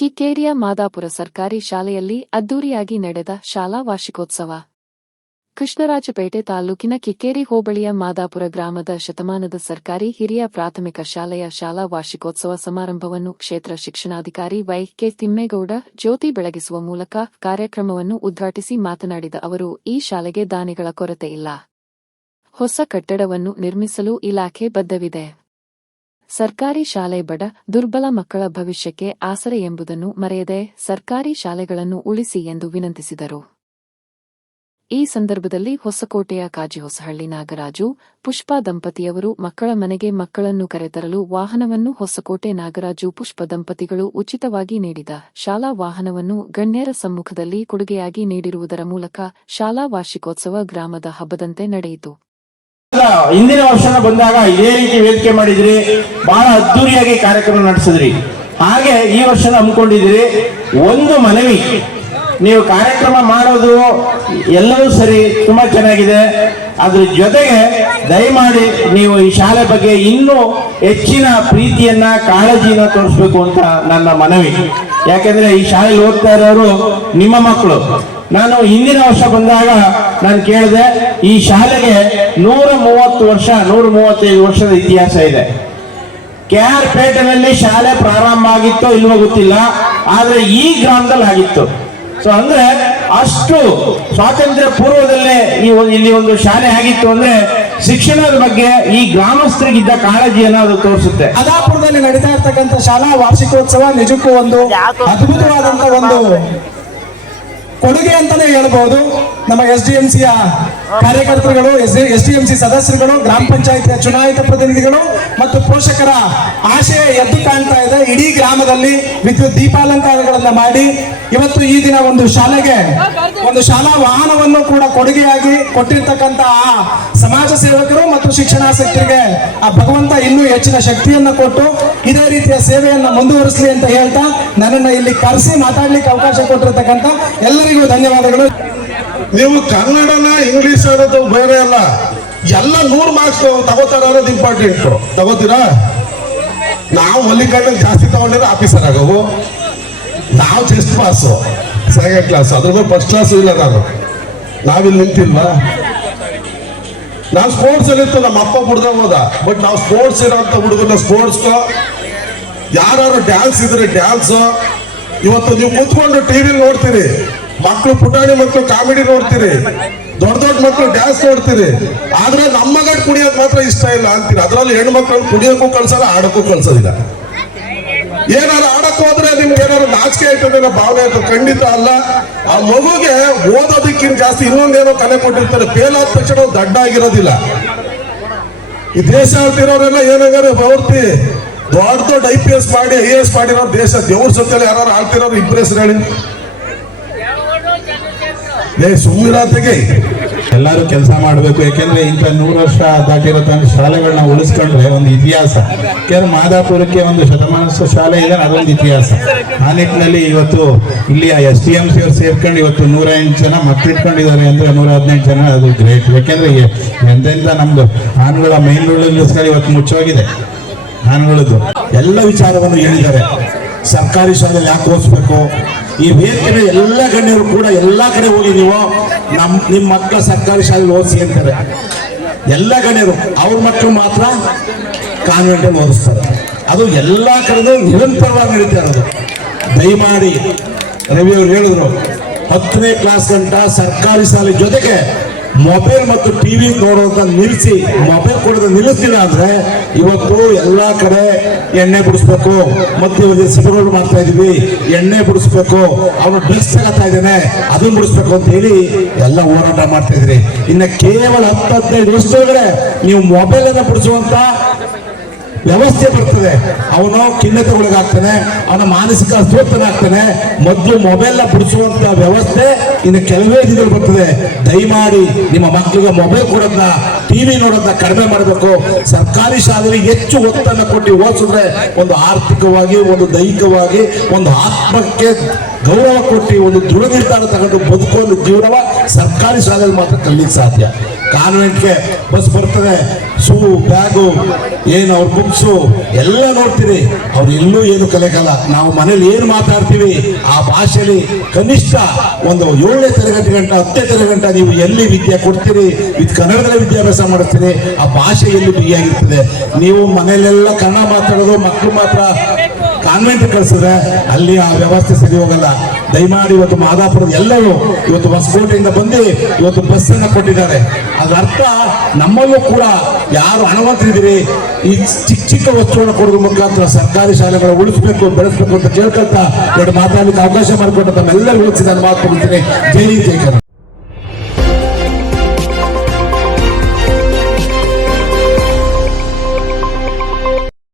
ಕಿಕ್ಕೇರಿಯ ಮಾದಾಪುರ ಸರ್ಕಾರಿ ಶಾಲೆಯಲ್ಲಿ ಅದ್ದೂರಿಯಾಗಿ ನಡೆದ ಶಾಲಾ ವಾರ್ಷಿಕೋತ್ಸವ. ಕೃಷ್ಣರಾಜಪೇಟೆ ತಾಲೂಕಿನ ಕಿಕ್ಕೇರಿ ಹೋಬಳಿಯ ಮಾದಾಪುರ ಗ್ರಾಮದ ಶತಮಾನದ ಸರ್ಕಾರಿ ಹಿರಿಯ ಪ್ರಾಥಮಿಕ ಶಾಲೆಯ ಶಾಲಾ ವಾರ್ಷಿಕೋತ್ಸವ ಸಮಾರಂಭವನ್ನು ಕ್ಷೇತ್ರ ಶಿಕ್ಷಣಾಧಿಕಾರಿ ವೈ.ಕೆ. ತಿಮ್ಮೇಗೌಡ ಜ್ಯೋತಿ ಬೆಳಗಿಸುವ ಮೂಲಕ ಕಾರ್ಯಕ್ರಮವನ್ನು ಉದ್ಘಾಟಿಸಿ ಮಾತನಾಡಿದ ಅವರು, ಈ ಶಾಲೆಗೆ ದಾನಿಗಳ ಕೊರತೆ ಇಲ್ಲ. ಹೊಸ ಕಟ್ಟಡವನ್ನು ನಿರ್ಮಿಸಲು ಇಲಾಖೆ ಬದ್ಧವಿದೆ. ಸರ್ಕಾರಿ ಶಾಲೆ ಬಡ, ದುರ್ಬಲ ಮಕ್ಕಳ ಭವಿಷ್ಯಕ್ಕೆ ಆಸರೆ ಎಂಬುದನ್ನು ಮರೆಯದೆ ಸರ್ಕಾರಿ ಶಾಲೆಗಳನ್ನು ಉಳಿಸಿ ಎಂದು ವಿನಂತಿಸಿದರು. ಈ ಸಂದರ್ಭದಲ್ಲಿ ಹೊಸಕೋಟೆಯ ಕಾಜಿಹೊಸಹಳ್ಳಿ ನಾಗರಾಜು, ಪುಷ್ಪಾ ದಂಪತಿಯವರು ಮಕ್ಕಳ ಮನೆಗೆ ಮಕ್ಕಳನ್ನು ಕರೆತರಲು ವಾಹನವನ್ನು ಹೊಸಕೋಟೆ ನಾಗರಾಜು, ಪುಷ್ಪ ದಂಪತಿಗಳು ಉಚಿತವಾಗಿ ನೀಡಿದ ಶಾಲಾ ವಾಹನವನ್ನು ಗಣ್ಯರ ಸಮ್ಮುಖದಲ್ಲಿ ಕೊಡುಗೆಯಾಗಿ ನೀಡಿರುವುದರ ಮೂಲಕ ಶಾಲಾ ವಾರ್ಷಿಕೋತ್ಸವ ಗ್ರಾಮದ ಹಬ್ಬದಂತೆ ನಡೆಯಿತು. ಹಿಂದಿನ ವರ್ಷ ಬಂದಾಗ ಇದೇ ರೀತಿ ವೇದಿಕೆ ಮಾಡಿದ್ರಿ, ಬಹಳ ಅದ್ದೂರಿಯಾಗಿ ಕಾರ್ಯಕ್ರಮ ನಡೆಸಿದ್ರಿ. ಹಾಗೆ ಈ ವರ್ಷ ಹಮ್ಮಿಕೊಂಡಿದ್ರಿ. ಒಂದು ಮನವಿ, ನೀವು ಕಾರ್ಯಕ್ರಮ ಮಾಡೋದು ಎಲ್ಲವೂ ಸರಿ, ತುಂಬಾ ಚೆನ್ನಾಗಿದೆ. ಅದ್ರ ಜೊತೆಗೆ ದಯಮಾಡಿ ನೀವು ಈ ಶಾಲೆ ಬಗ್ಗೆ ಇನ್ನೂ ಹೆಚ್ಚಿನ ಪ್ರೀತಿಯನ್ನ, ಕಾಳಜಿಯನ್ನ ತೋರಿಸ್ಬೇಕು ಅಂತ ನನ್ನ ಮನವಿ. ಯಾಕೆಂದ್ರೆ ಈ ಶಾಲೆಯಲ್ಲಿ ಓದ್ತಾ ಇರೋರು ನಿಮ್ಮ ಮಕ್ಕಳು. ನಾನು ಹಿಂದಿನ ವರ್ಷ ಬಂದಾಗ ನಾನು ಕೇಳಿದೆ, ಈ ಶಾಲೆಗೆ 130 ವರ್ಷ 135 ವರ್ಷದ ಇತಿಹಾಸ ಇದೆ. KR ಪೇಟೆನಲ್ಲಿ ಶಾಲೆ ಪ್ರಾರಂಭ ಆಗಿತ್ತೋ ಇಲ್ವೋ ಗೊತ್ತಿಲ್ಲ, ಆದ್ರೆ ಈ ಗ್ರಾಮದಲ್ಲಿ ಆಗಿತ್ತು. ಸೊ ಅಂದ್ರೆ ಅಷ್ಟು ಸ್ವಾತಂತ್ರ್ಯ ಪೂರ್ವದಲ್ಲೇ ಇಲ್ಲಿ ಒಂದು ಶಾಲೆ ಆಗಿತ್ತು ಅಂದ್ರೆ ಶಿಕ್ಷಣದ ಬಗ್ಗೆ ಈ ಗ್ರಾಮಸ್ಥರಿಗಿದ್ದ ಕಾಳಜಿಯನ್ನ ಅದು ತೋರಿಸುತ್ತೆ. ಮಾದಾಪುರದಲ್ಲಿ ನಡೀತಾ ಇರ್ತಕ್ಕಂಥ ಶಾಲಾ ವಾರ್ಷಿಕೋತ್ಸವ ನಿಜಕ್ಕೂ ಒಂದು ಅದ್ಭುತವಾದಂತ ಒಂದು ಕೊಡುಗೆ ಅಂತಾನೆ ಹೇಳ್ಬಹುದು. ನಮ್ಮ SDMCಯ ಕಾರ್ಯಕರ್ತರುಗಳು, SDMC ಸದಸ್ಯರುಗಳು, ಗ್ರಾಮ ಪಂಚಾಯತಿಯ ಚುನಾಯಿತ ಪ್ರತಿನಿಧಿಗಳು ಮತ್ತು ಪೋಷಕರ ಆಶಯ ಎದ್ದು ಕಾಣ್ತಾ ಇದೆ. ಇಡೀ ಗ್ರಾಮದಲ್ಲಿ ವಿದ್ಯುತ್ ದೀಪಾಲಂಕಾರಗಳನ್ನ ಮಾಡಿ ಇವತ್ತು ಈ ದಿನ ಒಂದು ಶಾಲೆಗೆ ಒಂದು ಶಾಲಾ ವಾಹನವನ್ನು ಕೂಡ ಕೊಡುಗೆಯಾಗಿ ಕೊಟ್ಟಿರ್ತಕ್ಕಂಥ ಆ ಸಮಾಜ ಸೇವಕರು ಮತ್ತು ಶಿಕ್ಷಣಾಸಕ್ತರಿಗೆ ಆ ಭಗವಂತ ಇನ್ನೂ ಹೆಚ್ಚಿನ ಶಕ್ತಿಯನ್ನ ಕೊಟ್ಟು ಇದೇ ರೀತಿಯ ಸೇವೆಯನ್ನ ಮುಂದುವರಿಸಲಿ ಅಂತ ಹೇಳ್ತಾ ನನ್ನನ್ನು ಇಲ್ಲಿ ಕರೆಸಿ ಮಾತಾಡ್ಲಿಕ್ಕೆ ಅವಕಾಶ ಕೊಟ್ಟಿರ್ತಕ್ಕಂಥ ಎಲ್ಲರಿಗೂ ಧನ್ಯವಾದಗಳು. ನೀವು ಕನ್ನಡನ ಇಂಗ್ಲಿಷ್ ಅನ್ನೋದು ಬೇರೆ ಅಲ್ಲ, ಎಲ್ಲ 100 ಮಾರ್ಕ್ಸ್ ತಗೋತಾರ ಅನ್ನೋದು ಇಂಪಾರ್ಟೆಂಟ್. ತಗೋತೀರಾ? ನಾವು ಮಲ್ಲಿಕಣ್ಣಲ್ಲಿ ಜಾಸ್ತಿ ತಗೊಂಡಿದ್ರೆ ಆಫೀಸರ್ ಆಗೋವು. ನಾವು ಜಸ್ಟ್ ಪಾಸು, ಸೆಕೆಂಡ್ ಕ್ಲಾಸ್, ಅದ್ರ ಫಸ್ಟ್ ಕ್ಲಾಸ್ ಇಲ್ಲ. ನಾವಿಲ್ಲಿ ನಿಂತಿಲ್ವಾ? ನಾವು ಸ್ಪೋರ್ಟ್ಸ್ ಅಲ್ಲಿ ಇತ್ತು, ನಮ್ಮ ಅಪ್ಪ ಬಿಡ್ದಾಗ ಹೋದ. ಬಟ್ ನಾವು ಸ್ಪೋರ್ಟ್ಸ್ ಇರೋಂಥ ಹುಡುಗನ ಸ್ಪೋರ್ಟ್ಸ್ಗೂ, ಯಾರು ಡ್ಯಾನ್ಸ್ ಇದ್ರೆ ಡ್ಯಾನ್ಸ್. ಇವತ್ತು ನೀವು ಕೂತ್ಕೊಂಡು ಟಿವಿ ನೋಡ್ತೀರಿ, ಮಕ್ಕಳು ಪುಟಾಣಿ ಮಕ್ಕಳು ಕಾಮಿಡಿ ನೋಡ್ತೀರಿ, ದೊಡ್ಡ ದೊಡ್ಡ ಮಕ್ಕಳು ಡ್ಯಾನ್ಸ್ ನೋಡ್ತೀರಿ. ಆದ್ರೆ ನಮ್ಮ ಮಗ ಕುಣಿಯೋದು ಮಾತ್ರ ಇಷ್ಟ ಇಲ್ಲ ಅಂತೀರಿ. ಅದರಲ್ಲಿ ಹೆಣ್ಣು ಮಕ್ಕಳು ಕುಣಿಯೋಕ್ಕೂ ಕಳ್ಸಲ್ಲ, ಆಡಕ್ಕೂ ಕಳ್ಸೋದಿಲ್ಲ. ಏನಾರು ಆಡಕ್ ಹೋದ್ರೆ ನಿಮ್ಗೆ ಏನಾದ್ರು ನಾಚಿಕೆ ಆಯ್ತದ ಭಾವನೆ ಆಯ್ತದೆ? ಖಂಡಿತ ಅಲ್ಲ. ಆ ಮಗುಗೆ ಓದೋದಕ್ಕಿಂತ ಜಾಸ್ತಿ ಇನ್ನೊಂದೇನೋ ಕಲೆ ಕೊಟ್ಟಿರ್ತಾರೆ. ಫೇಲ್ ಆದ ತಕ್ಷಣ ದಡ್ಡ ಆಗಿರೋದಿಲ್ಲ. ಈ ದೇಶ ಆಳ್ತಿರೋರೆಲ್ಲ ಏನಾಗಾರೆ ಪೂರ್ತಿ ದೊಡ್ಡ ದೊಡ್ಡ IPS ಮಾಡಿ IAS ಮಾಡಿರೋ ದೇಶ. ದೇವ್ರ ಜೊತೆಲಿ ಯಾರು ಆಳ್ತಿರೋರು ಇಂಪ್ರೆಸ್ ಹೇಳಿ ಸುಮ್ಮನಿರತೆಗೆ ಎಲ್ಲರೂ ಕೆಲಸ ಮಾಡಬೇಕು. ಯಾಕೆಂದ್ರೆ ಇಂಥ 100 ವರ್ಷ ದಾಟಿರೋ ಶಾಲೆಗಳನ್ನ ಉಳಿಸ್ಕೊಂಡ್ರೆ ಒಂದು ಇತಿಹಾಸ. ಯಾಕೆಂದ್ರೆ ಮಾದಾಪುರಕ್ಕೆ ಒಂದು ಶತಮಾನದ ಶಾಲೆ ಇದೆ, ಅದೊಂದು ಇತಿಹಾಸ. ಆ ನಿಟ್ಟಿನಲ್ಲಿ ಇವತ್ತು ಇಲ್ಲಿ SDMC ಅವರು ಸೇರ್ಕೊಂಡು ಇವತ್ತು 108 ಜನ ಮಕ್ಕಳು ಇಟ್ಕೊಂಡಿದ್ದಾರೆ ಅಂದ್ರೆ 118 ಜನ, ಅದು ಗ್ರೇಟ್. ಯಾಕೆಂದ್ರೆ ಎಂತೆಂತ ನಮ್ದು ಆನೆಗಳ ಮೇನ್ ರೋಡ್ ಇವತ್ತು ಮುಚ್ಚೋಗಿದೆ. ಆನೆಗಳದ್ದು ಎಲ್ಲ ವಿಚಾರವನ್ನು ಹೇಳಿದ್ದಾರೆ. ಸರ್ಕಾರಿ ಶಾಲೆಯಲ್ಲಿ ಯಾಕೆ ಓದಿಸ್ಬೇಕು, ಈ ವೇದಿಕೆ ಎಲ್ಲ ಗಣ್ಯರು ಕೂಡ ಎಲ್ಲ ಕಡೆ ಹೋಗಿ ನೀವು ನಿಮ್ಮ ಮಕ್ಕಳ ಸರ್ಕಾರಿ ಶಾಲೆಯಲ್ಲಿ ಓದಿಸಿ ಅಂತಾರೆ. ಎಲ್ಲ ಗಣ್ಯರು ಅವ್ರ ಮಕ್ಕಳು ಮಾತ್ರ ಕಾನ್ವೆಂಟಲ್ಲಿ ಓದಿಸ್ತಾರೆ. ಅದು ಎಲ್ಲ ಕಡೆನೂ ನಿರಂತರವಾಗಿ ನಡೀತಾ ಇರೋದು. ದಯಮಾಡಿ ರವಿ ಅವರು ಹೇಳಿದ್ರು, 10ನೇ ಕ್ಲಾಸ್ ಗಂಟ ಸರ್ಕಾರಿ ಶಾಲೆ ಜೊತೆಗೆ ಮೊಬೈಲ್ ಮತ್ತು ಟಿವಿ ನೋಡೋದನ್ನ ನಿಲ್ಲಿಸಿ, ಮೊಬೈಲ್ ಕೊಡೋದು ನಿಲ್ಲಿಸ್ತಿಲ್ಲ ಅಂದ್ರೆ ಇವತ್ತು ಎಲ್ಲಾ ಕಡೆ ಎಣ್ಣೆ ಬಿಡಿಸ್ಬೇಕು, ಮತ್ತು ಇವರಿಗೆ ಸಿಬಿರೋಡ್ ಮಾಡ್ತಾ ಇದೀವಿ, ಎಣ್ಣೆ ಬಿಡಿಸ್ಬೇಕು, ಅವನು ಡ್ರೆಸ್ ತಗೋತಾ ಇದ್ದೇನೆ ಅದನ್ನ ಬಿಡಿಸ್ಬೇಕು ಅಂತ ಹೇಳಿ ಎಲ್ಲ ಹೋರಾಟ ಮಾಡ್ತಾ ಇದ್ರಿ. ಇನ್ನು ಕೇವಲ 10-15 ವರ್ಷದೊಳಗಡೆ ನೀವು ಮೊಬೈಲ್ ಅನ್ನ ಬಿಡಿಸುವಂತ ವ್ಯವಸ್ಥೆ ಬರ್ತದೆ. ಅವನು ಖಿನ್ನತೆಗೊಳಗಾಗ್ತಾನೆ, ಅವನ ಮಾನಸಿಕ ಅಸ್ವಸ್ಥನಾಗ್ತಾನೆ. ಮೊದಲು ಮೊಬೈಲ್ನ ಬಿಡಿಸುವಂತ ವ್ಯವಸ್ಥೆ ಇನ್ನು ಕೆಲವೇ ದಿನಗಳು ಬರ್ತದೆ. ದಯಮಾಡಿ ನಿಮ್ಮ ಮಕ್ಕಳಿಗೆ ಮೊಬೈಲ್ ಕೊಡೋದನ್ನ, ಟಿವಿ ನೋಡೋದನ್ನ ಕಡಿಮೆ ಮಾಡಬೇಕು. ಸರ್ಕಾರಿ ಶಾಲೆಗೆ ಹೆಚ್ಚು ಒತ್ತನ್ನು ಕೊಟ್ಟು ಓದಿಸಿದ್ರೆ ಒಂದು ಆರ್ಥಿಕವಾಗಿ, ಒಂದು ದೈಹಿಕವಾಗಿ, ಒಂದು ಆತ್ಮಕ್ಕೆ ಗೌರವ ಕೊಟ್ಟು ಒಂದು ದೃಢ ನಿರ್ಧಾರ ತಗೊಂಡು ಬದುಕುವ ಜೀವನವ ಸರ್ಕಾರಿ ಶಾಲೆಯಲ್ಲಿ ಮಾತ್ರ ಕಲಿಲಿಕ್ಕೆ ಸಾಧ್ಯ. ಕಾನ್ವೆಂಟ್ಗೆ ಬಸ್ ಬರ್ತದೆ, ಶೂ ಬ್ಯಾಗು ಏನು ಅವ್ರ ಬುಕ್ಸು ಎಲ್ಲ ನೋಡ್ತೀರಿ, ಅವ್ರು ಎಲ್ಲೂ ಏನು ಕಲಿಯಕಲ್ಲ. ನಾವು ಮನೇಲಿ ಏನು ಮಾತಾಡ್ತೀವಿ ಆ ಭಾಷೆಯಲ್ಲಿ ಕನಿಷ್ಠ ಒಂದು 7ನೇ ತರಗತಿ ಗಂಟ 10ನೇ ತರಗತಿ ಗಂಟ ನೀವು ಎಲ್ಲಿ ವಿದ್ಯೆ ಕೊಡ್ತೀರಿ, ಕನ್ನಡದಲ್ಲೇ ವಿದ್ಯಾಭ್ಯಾಸ ಮಾಡಿಸ್ತೀರಿ, ಆ ಭಾಷೆ ಎಲ್ಲಿ ಬಿಗಿಯಾಗಿರ್ತದೆ. ನೀವು ಮನೇಲೆಲ್ಲ ಕನ್ನಡ ಮಾತಾಡೋದು, ಮಕ್ಕಳು ಮಾತ್ರ ಕಾನ್ವೆಂಟ್ ಕಳಿಸಿದ್ರೆ ಅಲ್ಲಿ ಆ ವ್ಯವಸ್ಥೆ ಸರಿ ಹೋಗಲ್ಲ. ದಯಮಾಡಿ ಇವತ್ತು ಮಾದಾಪುರದ ಎಲ್ಲರೂ ಇವತ್ತು ಹೊಸಕೋಟೆಯಿಂದ ಬಂದು ಇವತ್ತು ಬಸ್ ಅನ್ನ ಕೊಟ್ಟಿದ್ದಾರೆ. ಅದರ ಅರ್ಥ ನಮ್ಮಲ್ಲೂ ಕೂಡ ಯಾರು ಹಣವಂತರಿದ್ದೀರಿ ಈ ಚಿಕ್ಕ ಚಿಕ್ಕ ವಸ್ತುವನ್ನು ಕೊಡೋದ್ರ ಮುಖಾಂತರ ಸರ್ಕಾರಿ ಶಾಲೆಗಳ ಉಳಿಸಬೇಕು, ಬೆಳೆಸಬೇಕು ಅಂತ ಕೇಳ್ಕೊಳ್ತಾ ಎರಡು ಮಾತಾಡಲಿಕ್ಕೆ ಅವಕಾಶ ಮಾಡಿಕೊಟ್ಟು ತಮ್ಮೆಲ್ಲರಿಗೂ ನಾನು ಮಾತು ಕೊಡ್ತೀನಿ. ಜೈ ಜೈ ಕನ್ನಡ.